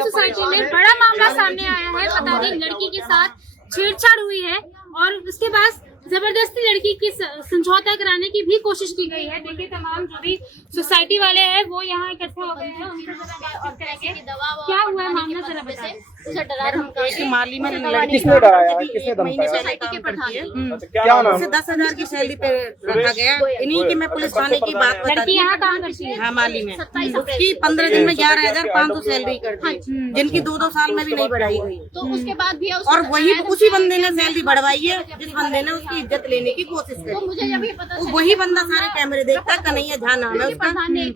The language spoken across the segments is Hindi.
सोसाइटी में बड़ा मामला सामने आया है। बता दें, लड़की के साथ छेड़छाड़ हुई है और उसके बाद जबरदस्ती लड़की की समझौता कराने की भी कोशिश की गई है। देखिए, तमाम जो भी सोसाइटी वाले हैं वो यहाँ इकट्ठे हो गए हैं। क्या हुआ है मामला, जरा बताएं। माली में किसने डराया, किसने धमकाया? क्या नाम? 10,000 की सैलरी पे रखा गया। इन्हीं की मैं पुलिस थाने की बात बता लड़की यहाँ काम करती है? हाँ, माली में। उसकी 15 दिन में 11,500 सैलरी करती है, जिनकी 2-2 साल में भी नहीं बढ़ाई गई। तो उसके बाद भी और वही उसी बंदे ने सैलरी बढ़वाई है, जिस बंदे ने उसकी इज्जत लेने की कोशिश करी। मुझे जब ये पता चला, वही बंदा सारे कैमरे देखता है, कन्हैया झा नाम है उसका,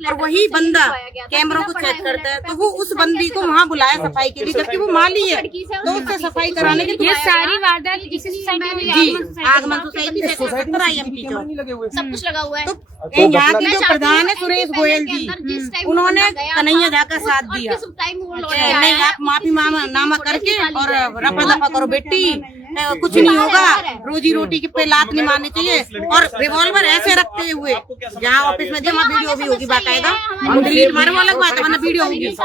और वही बंदा कैमरों को चेक करता है। तो वो उस बंदी को वहाँ बुलाया सफाई के लिए, जबकि वो माली है, तो उससे सफाई कराने के लिए। ये सारी वारदात इसी सोसाइटी में? जी, आगमन सोसाइटी से 70 IMP सब कुछ लगा हुआ है। तो यहाँ की जो प्रधान है सुरेश गोयल जी, उन्होंने कन्हैया झा का साथ दिया। नहीं, आप माफी नामा करके और रफा दफा करो बेटी, कुछ नहीं होगा, रोजी रोटी के पे लात नहीं मारनी चाहिए। और रिवॉल्वर ऐसे रखते हुए जहाँ ऑफिस में जमा वीडियो भी होगी बाकायदा, हम डिलीट मारे वो अलग बात है, वरना वीडियो होगी।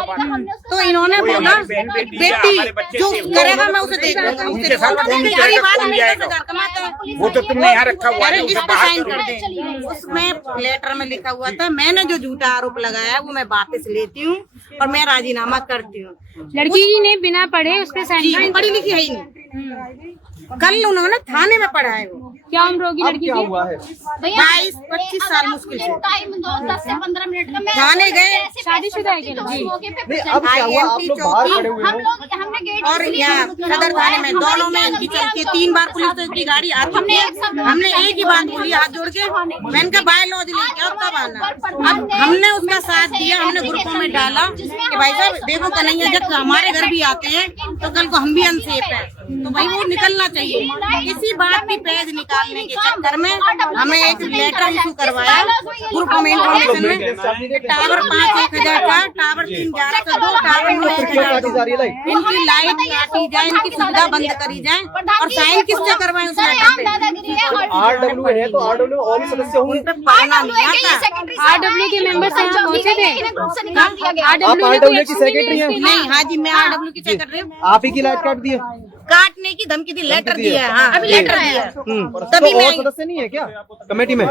तो इन्होंने बोला बेटी जो करेगा मैं उसे देख लूंगा, वो तो तुमने यहाँ रखा हुआ है, इस पे साइन कर दे। उसमें लेटर में लिखा हुआ था, मैंने जो झूठा आरोप लगाया है वो मैं वापस लेती हूँ और मैं राजीनामा करती हूँ। लड़की ने बिना पढ़े उस पे साइन? पढ़ी लिखी है ही नहीं। कल उन्होंने थाने में पढ़ा है। वो क्या उम्र होगी लड़की की? 22-25 साल मुश्किल से। टाइम 10 से 15 मिनट का थाने गए, शादीशुदा है क्या? अब क्या हुआ, आप लोग बाहर खड़े हुए हो हमने गेट और यहाँ सदर थाने में दोनों में इनकी चलती है। 3 बार पुलिस की गाड़ी आती है। हमने एक ही बात बोली हाथ जोड़ के, मैंने कहा बाय लॉज लेके आओ तब आना। अब हमने उसका साथ दिया, हमने ग्रुपों में डाला कि भाई साहब देखो कन्हैया जब हमारे घर भी आते हैं तो कल को हम भी अनसेफ है, तो भाई वो निकलना चाहिए। किसी बात की पेज निकालने के चक्कर में हमें एक लेटर इशू करवाया ग्रुप में इन्फॉर्मेशन में। टावर 5-1,000 का, टावर 3-11 का, 2 टावर 9,000। इनकी लाइट काटी जाए, इनकी सुविधा बंद करी जाए और साइन किससे करवाए उस लेटर पे? RW है तो RW और सदस्य होंगे। RW के मेंबर यहाँ पहुँचे थे? आप RW की सेक्रेटरी हैं? नहीं, हाँ जी, मैं RW की सेक्रेटरी हूँ। आप ही की लाइट काट दिए? काटने की धमकी दी, लेटर दिया है। हाँ, अभी लेटर दिया है। तभी और सदस्य नहीं है क्या कमेटी में?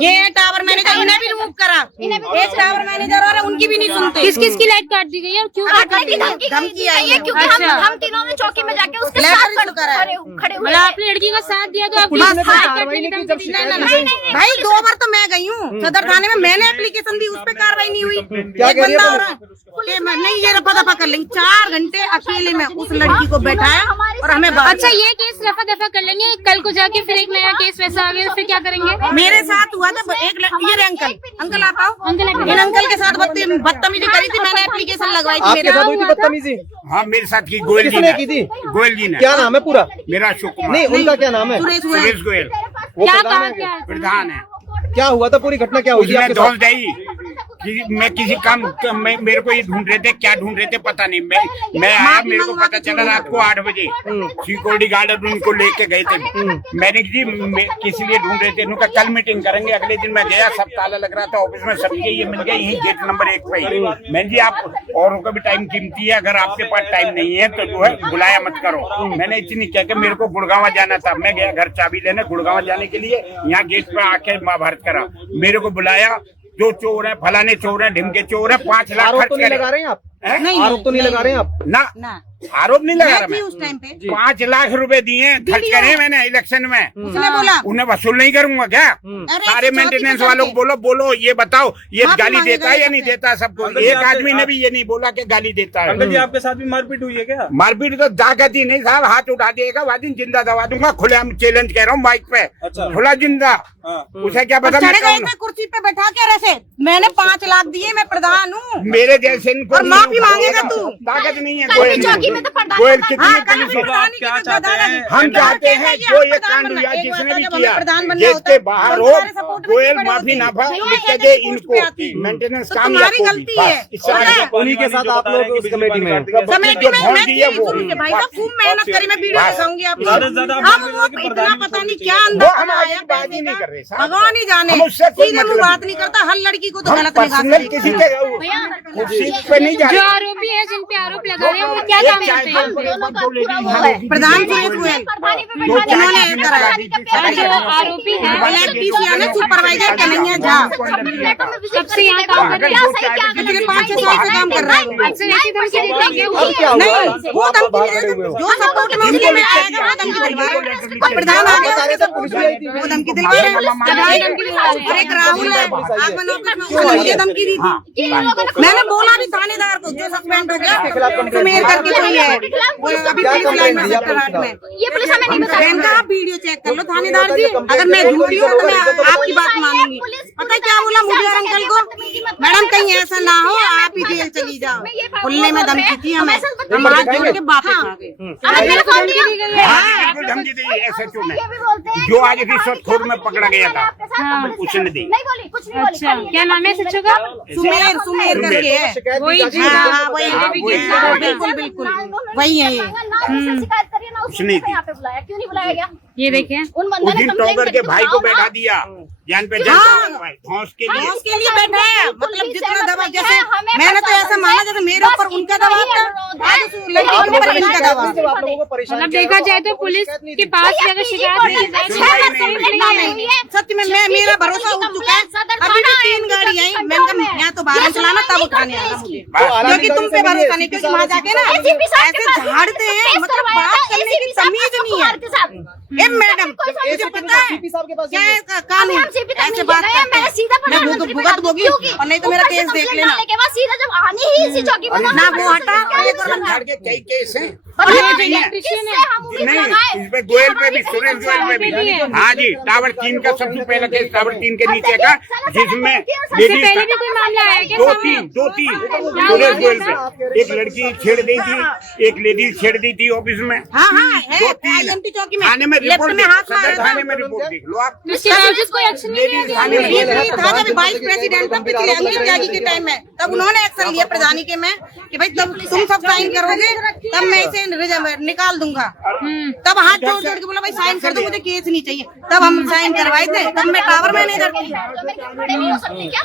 ये टावर मैनेजर, इन्हें भी रिमूव करा। एक टावर मैनेजर और उनकी भी नहीं सुनते। किसकी लाइट काट दी गई है और क्यों धमकी आई है? क्योंकि हम तीनों ने चौकी में जाके उसके साथ खड़े हुए। मतलब आपने लड़की का साथ दिया तो आपकी भाई 2 बार तो मैं गई हूँ सदर थाने में, मैंने एप्लीकेशन दी, उस पर कार्रवाई नहीं हुई। एक बंदा और नहीं, ये रफा दफा कर लेंगे। 4 घंटे अकेले में उस लड़की को बैठाया और हमें अच्छा, ये केस रफा दफा कर लेंगे, कल को जाके फिर एक नया केस वैसा आ गया, फिर क्या करेंगे? मेरे साथ हुआ था एक ये अंकल आप आओ। इन अंकल के साथ बदतमीजी करी थी, मैंने एप्लीकेशन लगवाई थी। आपके साथ हुई थी बदतमीजी? हाँ, मेरे साथ की गोयल जी ने की थी। गोयल जी ने। क्या नाम है पूरा? मेरा अशोक कुमार। नहीं, उनका क्या नाम है? सुरेश गोयल। वो क्या प्रधान है? प्रधान है। क्या हुआ था, पूरी घटना क्या हुई थी आपके साथ? धौल दी मैं किसी काम मेरे को ये ढूंढ रहे थे, क्या ढूंढ रहे थे पता नहीं। मैं आया, मेरे को पता चला रात को 8 बजे सिक्योरिटी गार्ड उनको लेके गए थे। मैंने किसी लिए ढूंढ रहे थे, उनका कल मीटिंग करेंगे। अगले दिन मैं गया, सब ताला लग रहा था ऑफिस में, सबके ये मिल गया यही गेट नंबर 1 पे। मैंने जी आप औरों का भी टाइम कीमती है, अगर आपके पास टाइम नहीं है तो जो है बुलाया मत करो। मैंने इतनी कह के मेरे को गुड़गांव जाना था, मैं गया घर चाबी लेने गुड़गांव जाने के लिए, यहाँ गेट पे आके महाभारत करा। मेरे को बुलाया, जो चोर है फलाने चोर है, ढिमके चोर है, 5 लाख आरोप खर्च तो नहीं लगा रहे हैं आप? नहीं, आरोप तो नहीं लगा रहे हैं आप? ना आरोप नहीं लगा रहा मैं। उस टाइम पे 5 लाख रुपए दिए खर्च करे मैंने इलेक्शन में। उसने बोला उन्हें वसूल नहीं करूंगा क्या? सारे मेंटेनेंस वालों को बोलो ये बताओ ये गाली देता है या नहीं देता सबको? एक आदमी ने भी ये नहीं बोला कि गाली देता है। अंकल जी, आपके साथ भी मारपीट हुई है क्या? मारपीट तो दागत ही नहीं साहब, हाथ उठा देगा वादिन जिंदा दबा दूंगा। खुले हम चैलेंज कह रहा हूँ माइक पे, खुला जिंदा। उसे क्या पता? कुर्सी पे बैठा के रखे, मैंने 5 लाख दिए, मैं प्रधान हूँ। मेरे जैसे इनको और माफी मांगेगा तू? ताकत नहीं है। कल भी चौकी में तो प्रधान गोयल बनना कितनी है। पुलिस अब आप क्या चाहते हैं? हम चाहते हैं जो ये कांड हुआ जिसने भी किया जेल के बाहर हो, गोयल माफी ना दे इनको, मेंटेनेंस काम या गलती है। उन्हीं के साथ आप लोग उस कमेटी में हैं। कमेटी में मैं भाई साहब खूब मेहनत करी, मैं वीडियो दिखाऊंगी आपको। ज्यादा से ज्यादा हम वो इतना पता नहीं क्या अंदर हम आया आगे बात ही नहीं कर रहे साहब। भगवान ही जाने, हम उससे कोई सीधे मुंह मतलब बात नहीं करता, हर लड़की को तो हम गलत निकाल पर्सनल किसी के कुर्सी पे नहीं जा जो रहे। आरोपी है, जिन पे आरोप लगा रहे हैं, वो क्या काम करते हैं? प्रधान सुरेश गोयल उन्होंने कराया। और जो आरोपी है सुपरवाइजर कन्हैया झा कब से यहाँ काम कर रहे हैं? पिछले 5-6 साल से काम कर रहे हैं। अक्सर ऐसी धमकी देते हैं अब क्या हुआ? नहीं, वो आप बाहर धमकी खड़े हुए हो। जो सपोर्ट में उसके में आएगा वो धमकी दिलवा रहे हैं। प्रधान आगे बता रहे थे पुलिस भी आई थी। वो धमकी दिलवा रहे हैं। और एक राहुल है आगमन ऑफिस में, उसने मुझे धमकी दी थी। मैंने बोला भी थानेदार को जो सस्पेंड हो गया सुमेर करके कोई है, वो अभी पुलिस लाइन में सेक्टर 8 में। ये पुलिस हमें नहीं बता बहन का आप वीडियो चेक कर लो थानेदार जी, अगर मैं झूठी हूँ तो मैं आपकी बात मानूंगी। पता है क्या बोला मुझे और अंकल को, मैडम कहीं ऐसा ना हो आप ही जेल चली जाओ। खुलने में धमकी थी हमें, हम हाथ जोड़ के वापस आ गए। हाँ, बिल्कुल धमकी दी एसएचओ ने, जो आज रिश्वतखोर में पकड़ा गया था उसने दी। नहीं बोली, कुछ नहीं बोली। अच्छा, क्या नाम है सच्चो का? सुमेर करके है। वही हाँ, वही बिल्कुल बिल्कुल वही है ये। शिकायत करिए ना, उसने दी। यहाँ पे बुलाया, क्यों नहीं बुलाया गया? ये देखें, उन उस बंदे ने दिन कंप्लेंट टॉगर के करी, भाई को बुलाओ बैठा ना। दिया जान पे धौंस के लिए। उसके लिए बैठे हैं, मतलब जितना दबाव, जैसे मैंने तो ऐसा माना जैसे मेरे ऊपर उनका दबाव था, आज उस लड़की के ऊपर इनका दबाव। आप लोगों को परेशान मतलब देखा जाए तो पुलिस के पास भी अगर शिकायत नहीं नहीं, सच में मैं मेरा भरोसा उठ चुका है। अभी भी 3 गाड़ी आई, मैंने कहा यहाँ तो बाहर चलाना तब उठाने आना मुझे, क्योंकि तुम पे भरोसा नहीं, क्योंकि वहाँ जाके ना ऐसे झाड़ते हैं, मतलब बात करने की तमीज नहीं है। ए मैडम मुझे पता है सीपी साहब के पास क्या है इसका कानून, ऐसे बात करते हैं। मैं भुगत होगी और नहीं तो मेरा केस देख लेना के बाद सीधा जब आने ही इसी चौकी में ना, वो हटा एक और झाड़ के कई केस हैं। इलेक्ट्रिशियन है। हम उम्मीद नहीं, लगाए। इस पे गोयल पे भी, सुरेश गोयल पे भी। हाँ जी, टावर 3 का सबसे पहला केस टावर 3 के नीचे का, जिसमें इससे पहले भी कोई मामला आया क्या? 2-3 सुरेश गोयल पे एक लड़की छेड़ दी थी, एक लेडीज छेड़ दी थी ऑफिस में। हाँ हाँ है IMT चौकी में, थाने में लेफ्ट रिपोर्ट में हाथ सदर मारा थाने में रिपोर्ट देख लो आप। तो इसके बावजूद कोई एक्शन नहीं लिया गया? थाने में ये था जब वाइस प्रेसिडेंट था पिछले अंकित त्यागी के टाइम में, तब उन्होंने एक्शन लिया प्रधानी के में कि भाई तब तुम सब साइन करोगे तब मैं इसे निकाल दूंगा। तब हाथ जोड़ जोड़ के बोला भाई साइन कर दो, मुझे केस नहीं चाहिए। तब हम साइन करवाए थे, तब मैं टावर मैनेजर थी। खड़े नहीं हो सकते क्या?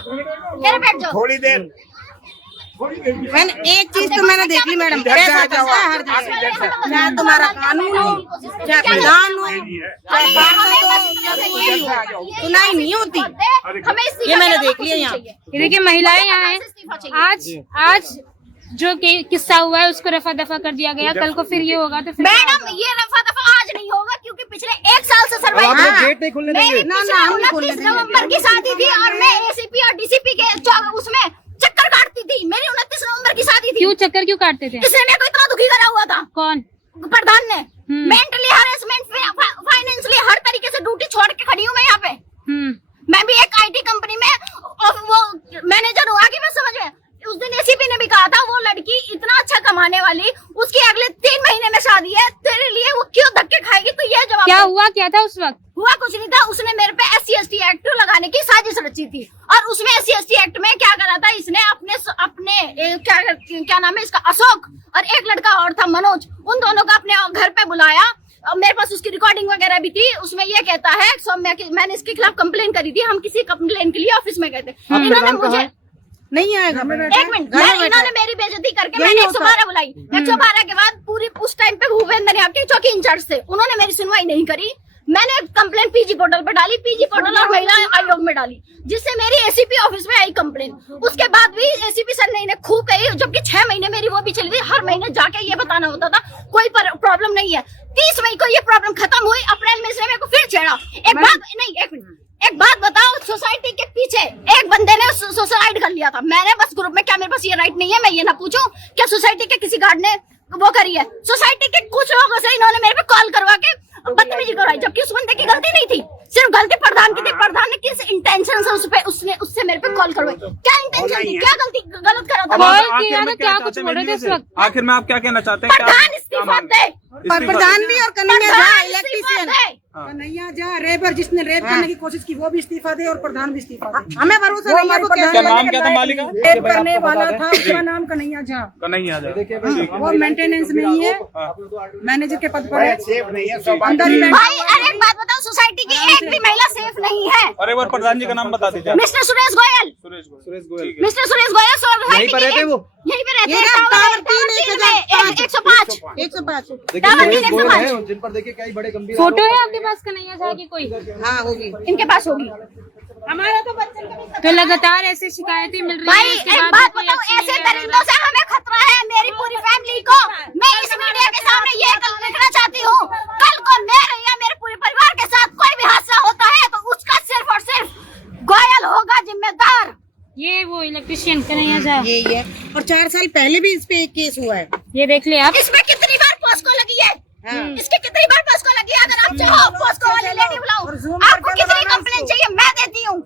मेरे बैठ जाओ। थोड़ी देर मैंने एक चीज तो मैंने देख ली मैडम, पैसा चलता है हर जगह, चाहे तुम्हारा कानून हो, चाहे प्रधान हो, चाहे पार्षद हो, या कोई हो, सुनाई नहीं होती। ये मैंने देख लिया यहाँ। ये देखिए महिलाएं यहाँ हैं। आज जो किस्सा हुआ है उसको रफा दफा कर दिया गया, कल को फिर ये होगा तो फिर मैडम ये रफा दफा आज नहीं होगा, क्योंकि पिछले 1 साल से अब आप लोग सर्वाइव गेट नहीं खुलने देंगे। ना ना हम नहीं खोलने 29 देंगे। नवंबर की शादी थी और मैं एसीपी और डीसीपी के उसमें चक्कर काटती थी। मेरी 29 नवंबर की शादी थी। क्यों चक्कर क्यों काटते थे? इसने मेरे को इतना दुखी करा हुआ था कौन? प्रधान ने। मेंटली हरेसमेंट, फाइनेंशियली हर तरीके से ड्यूटी छोड़ के खड़ी हूँ मैं यहाँ पे। मैं भी एक IT कंपनी में वो मैनेजर हूँ, आगे मैं समझ गया। उस दिन एसीपी ने भी कहा था वो लड़की इतना अच्छा कमाने वाली, उसकी अगले 3 महीने में शादी है, तेरे लिए वो क्यों धक्के खाएगी? तो ये जवाब क्या हुआ, क्या था उस वक्त? हुआ कुछ नहीं था। उसने मेरे पे SC/ST एक्ट लगाने की साजिश रची थी और उसमें SC/ST एक्ट में क्या करा था इसने, अपने क्या नाम है इसका, अशोक, और एक लड़का और था मनोज, उन दोनों को अपने घर पे बुलाया। मेरे पास उसकी रिकॉर्डिंग वगैरह भी थी। उसमें ये कहता है सौम्या की, मैंने इसके खिलाफ कंप्लेन करी थी, हम किसी कंप्लेन के लिए ऑफिस में गए थे। इन्होंने मुझे नहीं आएगा, एक मिनट, इन्होंने मेरी बेइज्जती करके मैंने 112 बुलाई। 112 के बाद पूरी उस टाइम पे भूपेंद्र यहाँ के चौकी इंचार्ज थे, उन्होंने मेरी सुनवाई नहीं करी। मैंने कंप्लेन PG पोर्टल पे डाली, PG पोर्टल और महिला आयोग में डाली, जिससे मेरी ACP ऑफिस में आई कंप्लेन। उसके बाद भी ACP सर ने इन्हें खूब कही, जबकि 6 महीने मेरी वो भी चली थी। हर महीने जाके ये बताना होता था कोई प्रॉब्लम नहीं है। 30 मई को ये प्रॉब्लम खत्म हुई, अप्रैल में इसने मेरे को फिर छेड़ा। एक बात बताओ, सोसाइटी के पीछे एक बंदे ने सुसाइड कर लिया था। मैंने बस ग्रुप में, क्या मेरे पास ये राइट नहीं है मैं ये ना पूछूं क्या सोसाइटी के किसी गार्ड ने वो करी है? सोसाइटी के कुछ लोगों से इन्होंने मेरे पे कॉल करवा के बदतमीजी करवाई, जबकि उस बंदे की गलती नहीं थी। सिर्फ गलती प्रधान की थी। प्रधान ने किस इंटेंशन से उससे मेरे पे कॉल करवाई? क्या इंटेंशन थी? क्या गलत करा था? कॉल किया तो क्या कुछ बोल रहे थे उस वक्त? आखिर में आप क्या कहना चाहते हैं? प्रधान इस्तीफा दे। प्रधान भी और कन्हैया झा प्रधान इलेक्ट्रीशियन। इस्तीफा दे। कन्हैया झा रेपर जिसने रेप करने की कोशिश की वो भी इस्तीफा दे और प्रधान भी इस्तीफा दे। हमें भरोसा नहीं है वो क्या कैसे नाम क्या था मालिक का? रेप करने वाला था, उसका नाम कन्हैया झा। कन्हैया झा। वो मेंटेनेंस में ही है, मैनेजर के पद पर है। सेफ नहीं है, सब अंदर ही भाई अरे एक बात बताओ, सोसाइटी की एक भी महिला सेफ नहीं है। अरे वो प्रधान जी का नाम बता दीजिए। Mister Suresh Goyal. Suresh Goyal. Mister Suresh Goyal society यहीं पर रहते वो? यहीं पे रहते ये हैं। Tower tower 3 105। 105। देखिए टावर सुरेश 3 गोयल 105। हैं, जिन पर देखिए कई बड़े गंभीर फोटो है आपके पास कन्हैया झा की कोई? हाँ होगी। इनके पास होगी। हमारा तो बच्चन का भी तो लगातार ऐसी शिकायतें मिल रही भाई है, उसके एक बाद बात भी कोई बताओ, action ऐसे नहीं लिया जा दरिंदों से हमें खतरा है, मेरी पूरी फैमिली को। मैं इस मीडिया के सामने ये लिखना चाहती हूँ, कल को मेरे या मेरे पूरे परिवार के साथ कोई भी हादसा होता है तो उसका सिर्फ और सिर्फ गोयल होगा जिम्मेदार। ये वो इलेक्ट्रिशियन कन्हैया झा, यही है। और 4 साल पहले भी इस पे एक केस हुआ है। ये देख ले आप। इसमें कितनी बार पोस्को लगी है? हाँ। इसके कितनी बार पोस्को लगी है? अगर आप चाहो पोस्को वाली लेडी बुलाओ, आपको कितनी कंप्लेंट चाहिए मैं देती हूँ।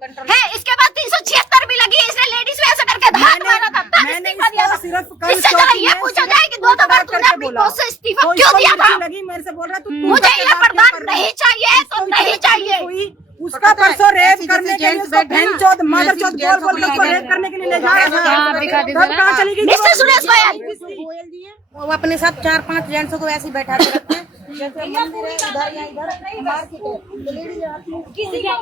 है इसके बाद 376 भी लगी है। इसने लेडीज में ऐसा करके धाक मारा था, तब मैंने इस्तीफा दिया था। सिर्फ कल इससे जरा चौकी ये में पूछा जाए कि 2 बार तूने अपनी पोस्ट से इस्तीफा क्यों दिया था? लगी मेरे से बोल रहा तू मुझे ये प्रधान नहीं चाहिए तो नहीं चाहिए। उसका परसों रेप ऐसी करने जैसे के लिए जेंट्स उसको बैठे हैं बहन ना, चौथ मादर ऐसी चौथ जेंट्स बोल बोल के उसको को रेप करने के लिए ले जा रहा था। हाँ, दिखा दे तब जरा। कहाँ चली गई? मिस्टर सुरेश गोयल, गोयल जी हैं, वो अपने साथ 4-5 जेंट्सों को ऐसे ही बैठा के रखते हैं। जैसे मंदिर है उधर या इधर मार्केट है, तो लेडीज आती हैं।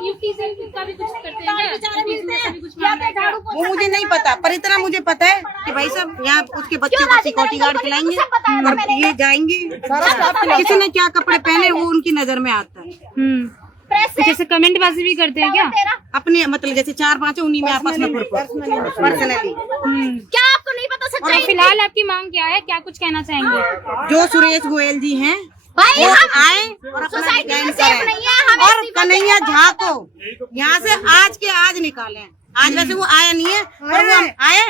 यूपी से का भी कुछ करते हैं क्या? यूपी में से भी कुछ मामला है क्या? वो मुझे नहीं पता, पर इतना मुझे पता है कि भाई साहब यहाँ उसके बच्चे को सिक्योरिटी गार्ड खिलाएंगे और ये जाएंगे। किसी ने क्या कपड़े पहने वो उनकी नजर में आता है। जैसे कमेंट बाजी भी करते हैं क्या? अपने मतलब जैसे 4-5 उन्हीं में आपस में पर्सनली। क्या आपको नहीं पता और सच्चाई? फिलहाल आपकी मांग क्या है, क्या कुछ कहना चाहेंगे? जो सुरेश गोयल जी हैं भाई वो हम आए और अपना सोसाइटी में ज्वाइन सेफ करें नहीं है, हमें और इस्तीफा कन्हैया देना झा को यहाँ से आज के आज निकालें। आज वैसे वो आया नहीं है, पर वो आए।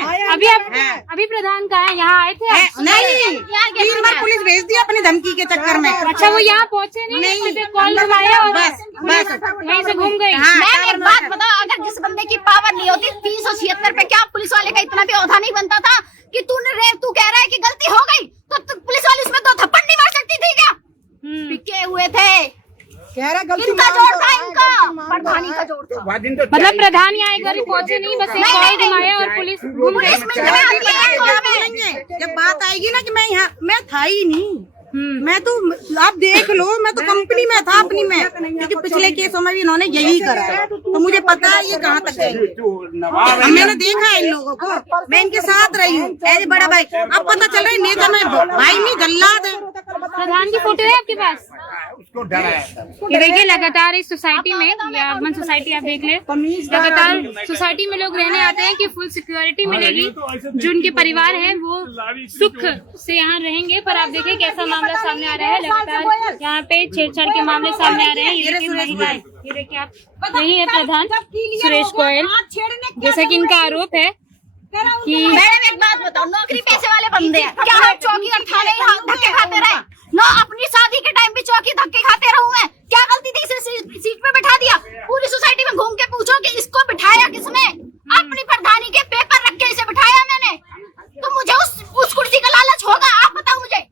अभी प्रधान कहाँ है? यहाँ आए थे आप? नहीं 3 बार पुलिस भेज दी अपनी धमकी के चक्कर में। अच्छा, वो यहाँ पहुँचे नहीं, नहीं। सिर्फ कॉल लगाया और बस वहीं से घूम गई। हाँ, मैम एक बात बताओ, अगर जिस बंदे की पावर नहीं होती 376 पे, क्या पुलिस वाले का इतना भी औधा नहीं बनता था कि तू कह रहा है कि गलती हो गई तो पुलिस वाली उसमें 2 थप्पड़ नहीं मार सकती थी क्या? पिके हुए थे। कह रहा गलती इनका जोड़ था, इनका प्रधानी का जोड़ था। दिन तो मतलब प्रधान यहाँ एक बार पहुँचे नहीं, बस एक कॉल घुमाया और पुलिस घूम गई। पुलिस मिल में आती है थोड़ा में। जब बात आएगी ना कि मैं यहाँ मैं था ही नहीं, मैं तो आप देख लो, मैं तो कंपनी में था अपनी में, क्योंकि पिछले केसों में भी इन्होंने यही करा है, तो मुझे पता है ये कहाँ तक जाएंगे। मैंने देखा है इन लोगों को, मैं इनके साथ रही हूँ एज बड़ा भाई। अब पता चल रहा है नेता में भाई नहीं जल्लाद है। प्रधान की फोटो है आपके पास? उसको डरा है। ये देखिए, लगातार इस सोसाइटी में, या आगमन सोसाइटी आप देख ले, लगातार सोसाइटी में लोग रहने आते हैं कि फुल सिक्योरिटी मिलेगी, जो उनके परिवार है वो सुख से यहाँ रहेंगे। पर आप देखिए कैसा मामला सामने आ रहा है, लगातार यहाँ पे छेड़छाड़ के मामले सामने आ रहे हैं। ये देखिए महिलाएं, ये देखिए आप, यही है प्रधान सुरेश गोयल। जैसा कि इनका आरोप है कि मैडम एक बात बताओ, नौकरी पैसे वाले बंदे हैं क्या? हम चौकी और थाने धक्के खाते रहे? नो, अपनी शादी के टाइम भी चौकी धक्के खाते रहूं मैं? क्या गलती थी? इसे सीट पे बैठा दिया। पूरी सोसाइटी में घूम के पूछो कि इसको बिठाया किसने? अपनी प्रधानी के पेपर रख के इसे बिठाया मैंने। तो मुझे उस कुर्सी का लालच होगा? आप बताओ मुझे।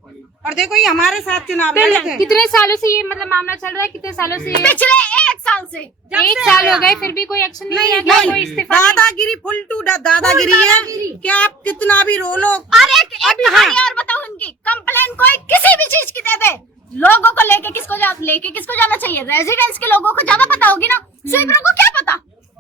और देखो ये हमारे साथ चुनाव लड़े थे। कितने सालों से ये मतलब मामला चल रहा है? कितने सालों से? पिछले 1 साल से। 1 साल हो गए, फिर भी कोई एक्शन नहीं है क्या? कोई इस्तीफा नहीं? दादागिरी, फुल टू दादागिरी है कि आप कितना भी रो लो। और एक कहानी और बताओ इनकी, कंप्लेन कोई किसी भी चीज की दे दे, लोगों को लेके किसको जाना चाहिए? रेजिडेंस के लोगों को ज्यादा पता होगी ना, स्वीपर को क्या पता,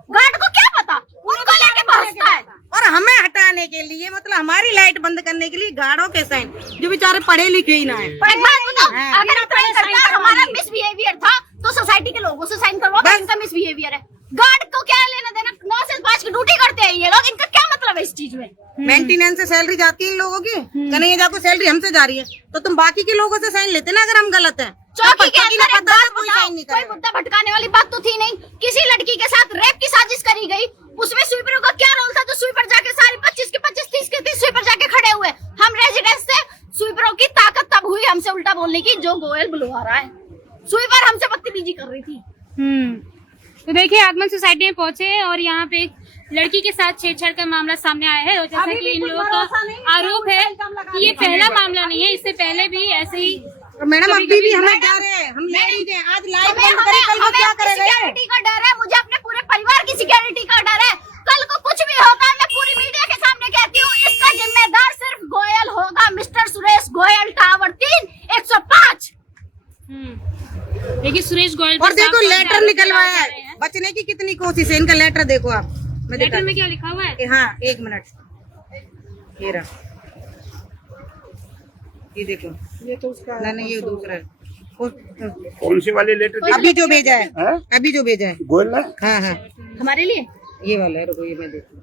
गार्ड को क्या पता, उनको लेके पहुंचता है। और हमें हटाने के लिए, मतलब हमारी लाइट बंद करने के लिए गार्डों के साइन, जो बेचारे पढ़े लिखे ही ना है। एक बात बताओ, अगर इतना करता हमारा मिसबिहेवियर था तो सोसाइटी के लोगों से साइन करवाओ, इनका मिसबिहेवियर है। गार्ड को क्या लेना देना? 9 से 5 की ड्यूटी करते हैं ये लोग, इनका क्या मतलब है इस चीज में? मेंटेनेंस से सैलरी जाती है इन लोगों की, कन्हैया झा को सैलरी हमसे जा रही है, तो तुम बाकी के लोगों से साइन लेते ना अगर हम गलत है। चौकी के अंदर एक बात कोई बताओ, साइन नहीं कोई करेगा। मुद्दा भटकाने वाली बात तो थी नहीं। किसी लड़की के साथ रेप की साजिश करी गई, उसमें स्वीपरों का क्या रोल था? जो स्वीपर जाके सारी 25 के 25, 30 के 30 स्वीपर जाके खड़े हुए। हम रेजिडेंस से स्वीपरों की ताकत तब हुई हमसे उल्टा बोलने की, जो गोयल बुलवा रहा है। स्वीपर हमसे बदतमीजी कर रही थी, तो देखिए आगमन सोसाइटी में पहुंचे हैं और यहाँ पे एक लड़की के साथ छेड़छाड़ का मामला सामने आया है और जैसा कि इन लोगों का आरोप है कि ये पहला मामला नहीं है, इससे पहले भी ऐसे ही। मैडम अभी भी हमें डर है, हम लेडीज हैं, आज लाइव बंद करें, कल को क्या करेंगे? सिक्योरिटी का डर है, मुझे अपने पूरे परिवार की सिक्योरिटी का डर है। कल को कुछ भी होता है, मैं पूरी मीडिया के सामने कहती हूँ, इसका जिम्मेदार सिर्फ गोयल होगा, मिस्टर सुरेश गोयल, टावर 3 105। देखिए सुरेश गोयल और देखो लेटर निकलवाया है, बचने की कितनी कोशिश है, इनका लेटर देखो आप। लेटर में क्या लिखा हुआ है? हाँ 1 मिनट, ये रहा, ये देखो, ये तो उसका नहीं ये दूसरा है। कौन से वाले लेटर? अभी जो भेजा है, हाँ? अभी जो भेजा है, गोल ना? हाँ हाँ हमारे लिए ये वाला है, रुको ये मैं देखूँ,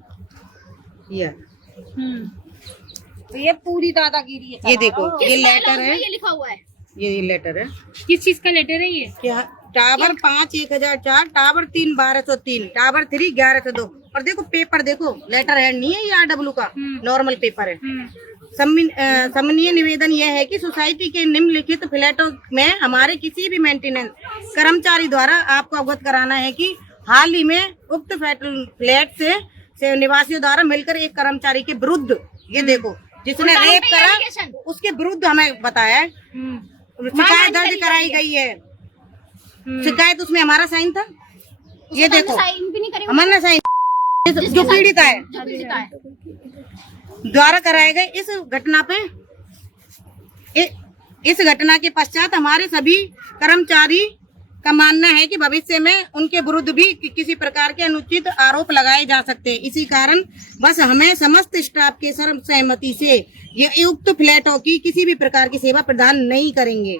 तो ये पूरी दादागिरी है। ये देखो, ये लेटर है, ये लिखा हुआ है, ये लेटर है। किस चीज का लेटर है ये? क्या? Tower 5 1004, tower 3 1203, tower 3 1102। और देखो पेपर देखो, लेटर हेड नहीं है ये RW का, नॉर्मल पेपर है। सम्मानीय निवेदन यह है कि सोसाइटी के निम्नलिखित फ्लैटों में हमारे किसी भी मेंटेनेंस कर्मचारी द्वारा आपको अवगत कराना है कि हाल ही में उक्त फ्लैट से निवासियों द्वारा मिलकर एक कर्मचारी के विरुद्ध, ये देखो जिसने रेप करा उसके विरुद्ध हमें बताया है, शिकायत दर्ज कराई गई है। शिकायत उसमें हमारा साइन था, ये देखो साइन भी नहीं करेंगे, हमारा साइन जो पीड़ित है जो पीड़िता है। द्वारा कराए गए इस घटना पे, इस घटना के पश्चात हमारे सभी कर्मचारी का मानना है कि भविष्य में उनके विरुद्ध भी किसी प्रकार के अनुचित आरोप लगाए जा सकते हैं। इसी कारण बस हमें समस्त स्टाफ के सर्वसहमति से ये उक्त फ्लैटों की किसी भी प्रकार की सेवा प्रदान नहीं करेंगे।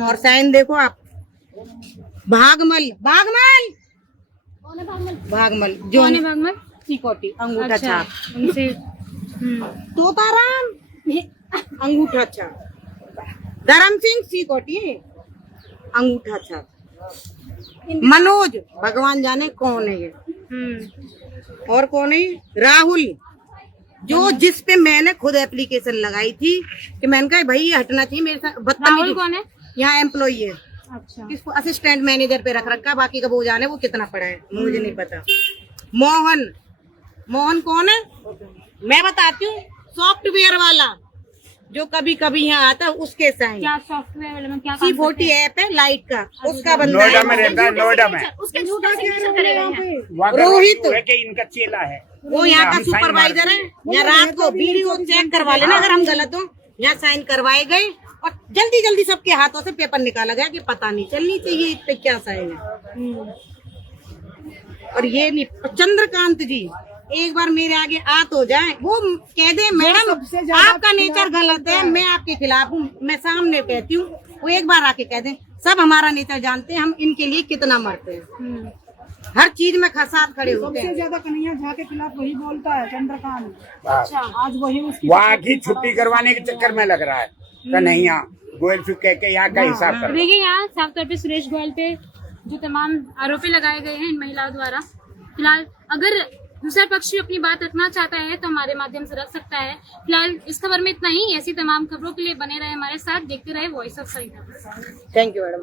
और साइन देखो आप, भागमल जो भागमल सिकोटी अंगूठा अच्छा, छाप, उनसे तोताराम अंगूठा छाप, धर्म सिंह सिकोटी अंगूठा छाप, मनोज भगवान जाने कौन है ये, और कौन है राहुल, जो जिस पे मैंने खुद एप्लीकेशन लगाई थी कि मैंने कहा भाई ये हटना चाहिए मेरे साथ। राहुल कौन है? यहाँ एम्प्लॉई है, अच्छा, किसको असिस्टेंट मैनेजर पे रख रखा, बाकी का वो जाने वो कितना पड़ा है मुझे नहीं पता। मोहन कौन है मैं बताती हूँ, सॉफ्टवेयर वाला जो कभी कभी यहाँ आता है, उसके साइन। क्या सॉफ्टवेयर वाले में क्या काम C40 करते हैं? ऐप है लाइट का, उसका बंदा नोएडा है। में रहता है, नोएडा में। उसके झूठा सिग्नेचर करे गए हैं। वहाँ का रोहित। है कि इनका चेला है, वो यहाँ का हम साइन सुपरवाइजर है। यहाँ रात को वीडियो चेक करवा लेना अगर हम गलत हो। यहाँ साइन करवाए गए और जल्दी जल्दी सबके हाथों से पेपर निकाला गया कि पता नहीं चलनी चाहिए इस पे क्या साइन है। और ये नहीं, चंद्रकांत जी एक बार मेरे आगे आ तो जाए, वो कह दे मैडम आपका नेचर गलत है, मैं आपके खिलाफ हूँ, मैं सामने कहती हूँ, वो एक बार आके कह दे सब हमारा नेचर जानते हैं, हम इनके लिए कितना मरते हैं, हर चीज में साथ खड़े होते सबसे हैं। ज्यादा कन्हैया झा के खिलाफ वही बोलता है, चंद्रकांत। अच्छा, आज वही उसकी वहाँ की छुट्टी करवाने के चक्कर में लग रहा है कन्हैया गोयल फिर कह के यहाँ का हिसाब कर। देखिए यहाँ साफ तौर पे सुरेश गोयल पे जो तमाम आरोपी लगाए गए हैं इन महिलाओं द्वारा, फिलहाल अगर दूसरा पक्ष भी अपनी बात रखना चाहता है तो हमारे माध्यम से रख सकता है। फिलहाल इस खबर में इतना ही। ऐसी तमाम खबरों के लिए बने रहे हमारे साथ, देखते रहे voice of Sarita. Thank you madam.